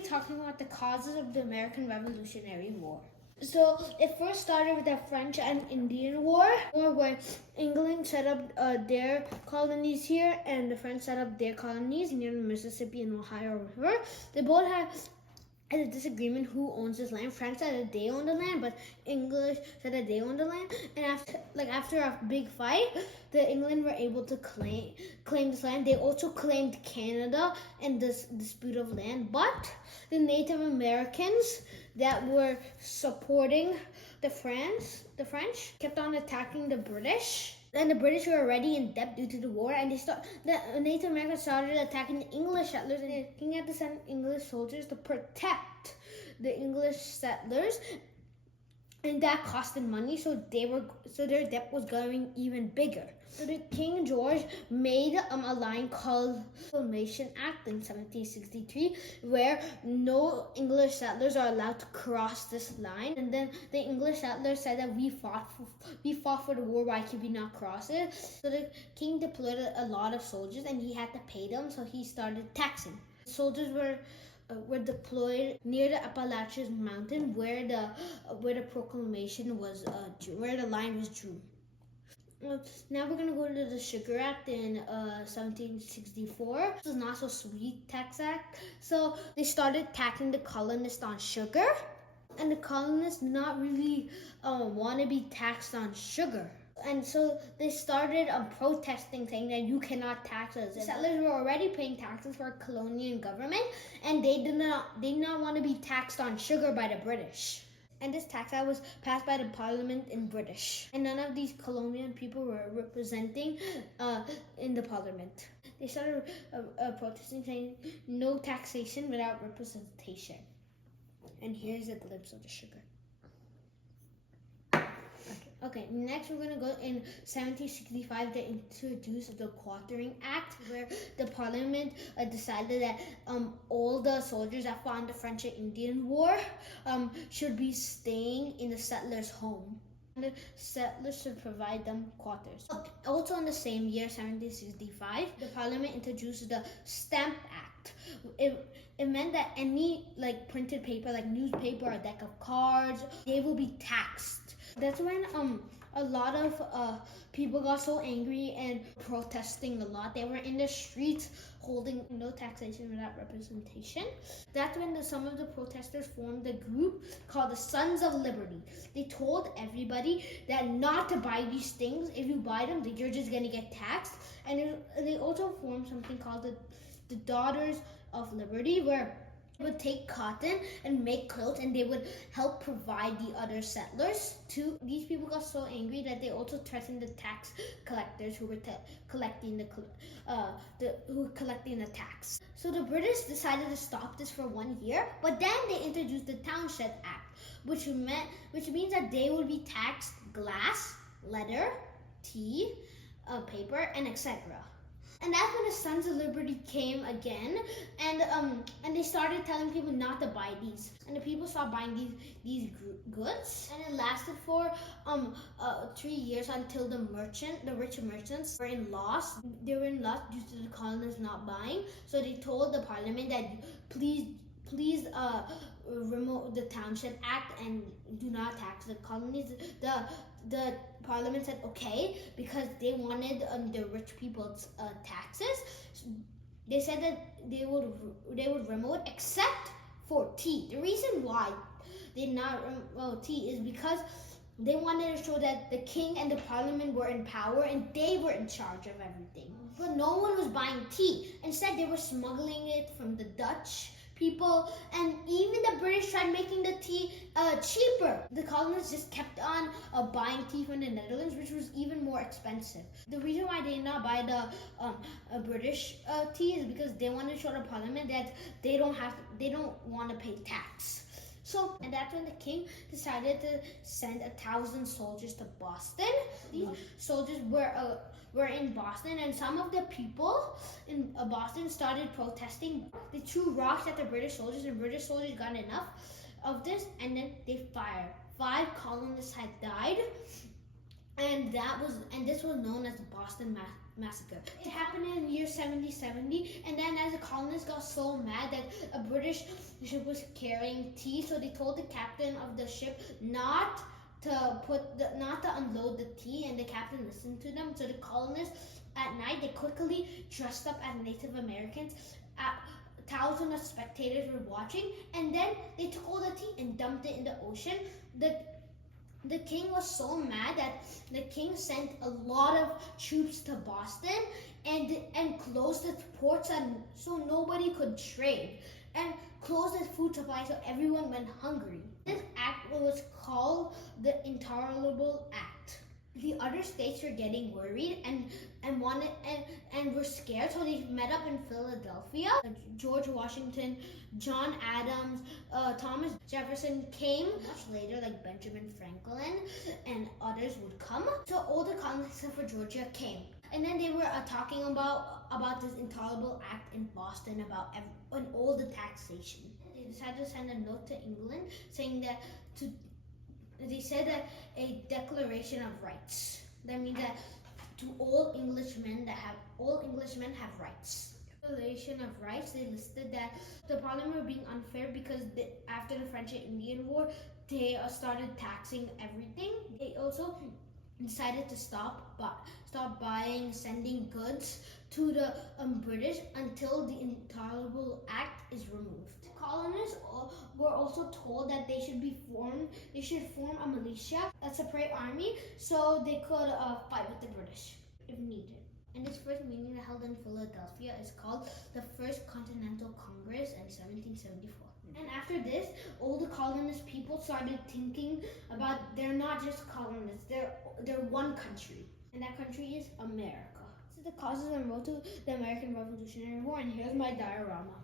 be talking about the causes of the American Revolutionary War. So it first started with the French and Indian War, where England set up their colonies here and the French set up their colonies near the Mississippi and Ohio River. They both had a disagreement who owns this land. France said that they own the land, but English said that they own the land. And after a big fight, the England were able to claim this land. They also claimed Canada in this dispute of land. But the Native Americans that were supporting the French kept on attacking the British. And the British were already in debt due to the war, and the Native Americans started attacking the English settlers, and the king had to send English soldiers to protect the English settlers, and that costed money. So their debt was going even bigger. So the King George made a line called Proclamation Act in 1763, where no English settlers are allowed to cross this line. And then the English settlers said that we fought for the war, why could we not cross it? So the king deployed a lot of soldiers, and he had to pay them, so he started taxing. Soldiers were deployed near the Appalachian Mountain, where the proclamation was where the line was drew. Now we're gonna go to the Sugar Act in 1764. This was not so sweet tax act. So they started taxing the colonists on sugar, and the colonists not really want to be taxed on sugar. And so they started protesting, saying that you cannot tax us. The settlers were already paying taxes for a colonial government, and they did not want to be taxed on sugar by the British. And this tax act was passed by the Parliament in British, and none of these colonial people were representing in the Parliament. They started protesting, saying no taxation without representation. And here's a glimpse of the sugar. Okay, next we're going to go in 1765. They introduced the Quartering Act, where the Parliament decided that all the soldiers that fought in the French and Indian War should be staying in the settlers' home. And the settlers should provide them quarters. Also in the same year, 1765, the Parliament introduced the Stamp Act. It meant that any printed paper, like newspaper or deck of cards, they will be taxed. That's when a lot of people got so angry and protesting a lot. They were in the streets holding no taxation without representation. That's when some of the protesters formed a group called the Sons of Liberty. They told everybody that not to buy these things. If you buy them, then you're just going to get taxed. And they also formed something called the Daughters of Liberty, where would take cotton and make clothes, and they would help provide the other settlers too. These people got so angry that they also threatened the tax collectors who were collecting the tax. So the British decided to stop this for 1 year, but then they introduced the Townshed Act, which means that they would be taxed glass, leather, tea, paper, and etc. And that's when the Sons of Liberty came again, and they started telling people not to buy these. And the people stopped buying these goods, and it lasted for 3 years until the rich merchants were in loss. They were in loss due to the colonists not buying. So they told the Parliament that please remove the Townshed Act and do not tax the colonies. The Parliament said okay, because they wanted the rich people's taxes. They said that they would remove it except for tea. The reason why they did not remove tea is because they wanted to show that the king and the Parliament were in power and they were in charge of everything. But no one was buying tea. Instead, they were smuggling it from the Dutch people, and even the British tried making the tea cheaper. The colonists just kept on buying tea from the Netherlands, which was even more expensive. The reason why they did not buy the British tea is because they wanted to show the Parliament that they don't want to pay tax. So, and that's when the king decided to send 1,000 soldiers to Boston. These soldiers were in Boston, and some of the people in Boston started protesting. They threw rocks at the British soldiers, and British soldiers got enough of this, and then they fired. 5 colonists had died, and this was known as the Boston Massacre. It happened in the year 1770, and then as the colonists got so mad that a British ship was carrying tea, so they told the captain of the ship not to unload the tea, and the captain listened to them. So the colonists at night, they quickly dressed up as Native Americans. Thousands of spectators were watching, and then they took all the tea and dumped it in the ocean. The king was so mad that the king sent a lot of troops to Boston and closed its ports, and so nobody could trade, and closed its food supply, so everyone went hungry. This act was called the Intolerable Act. The other states were getting worried and wanted and were scared, so they met up in Philadelphia. George Washington, John Adams, Thomas Jefferson came much later, like Benjamin Franklin and others would come. So all the colonists except for Georgia came, and then they were talking about this Intolerable Act in Boston about all the taxation. They decided to send a note to England saying that they said that a declaration of rights. That means that to all Englishmen have rights. Declaration of rights, they listed that the Parliament were being unfair because after the French and Indian War, they started taxing everything. They also decided to stop sending goods to the British until the Intolerable Act is removed. Colonists were also told that they should form a militia, a separate army, so they could fight with the British if needed. And this first meeting held in Philadelphia is called the First Continental Congress in 1774. And after this, all the colonist people started thinking about they're not just colonists, they're one country, and that country is America. This is the causes and road to the American Revolutionary War, and here's my diorama.